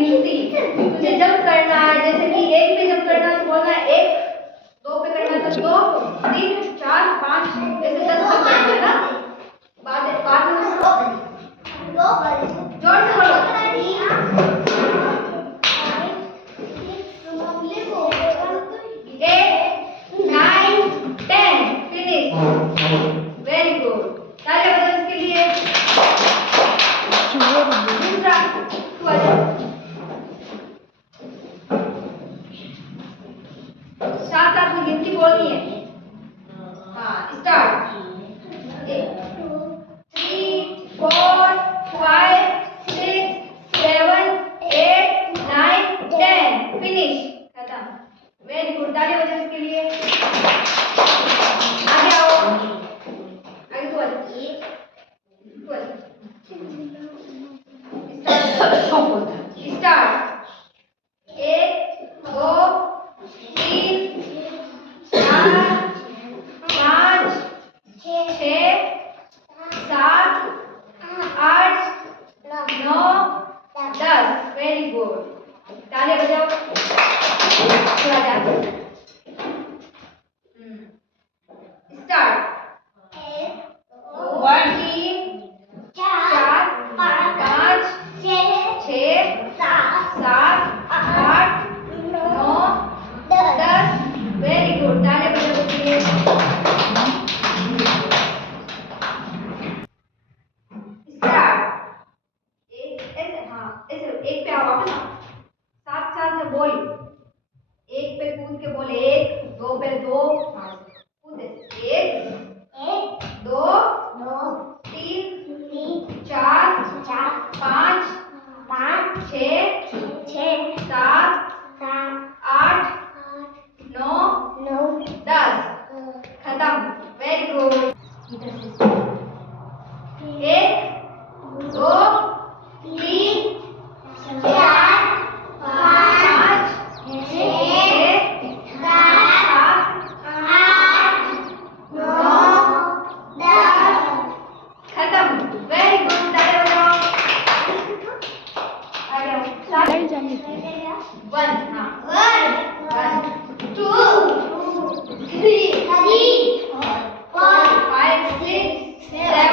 गिनती। तुझे जंप करना है, जैसे कि 1 पे जंप करना है तो बोलना 1, 2 पे करना है तो 2, 3, 4, 5 ऐसे 10 तक करना है ना। बाद में जोर से बोलो 8, 9, 10 फिनिश। वेरी गुड, तालियां बजाओ इसके लिए। दूसरा तू आ जा। साथ साथ में गिनती बोलनी है। हाँ स्टार्ट। 3, 4, 5, 6, 7, 8, 9, 10 फिनिश, खत्म। वेरी गुड, तालियां बजाओ इसके लिए। आगे आओ, आगे तू आ जा, तू आ जा। स्टार्ट। 1, 2, 3, 4, 5, 6, 7, 8, 9, 10 वेरी गुड, तालियां बजाओ। थोड़ा जा स्टार्ट। 1, 3, 4, 5, 6, 7, 8, 9, 10 वेरी गुड, तालियां बजाओ इसके लिए। स्टार्ट। ऐसे एक पे आओ, वापस साथ साथ में बोल। 1 पे कूद के बोल 1, 2 पे 2, कूद 1, 2, 3, 4, 5, 6, 7, 8, 9, 10 खत्म। Very good. 1, 2, 3, 4, 5, 6, 7, 8, 9, 10 खत्म। वेरी गुड, तालियां बजाओ। आगे आओ। 1 हाँ 1, 2, 3, 4, 5, 6, 7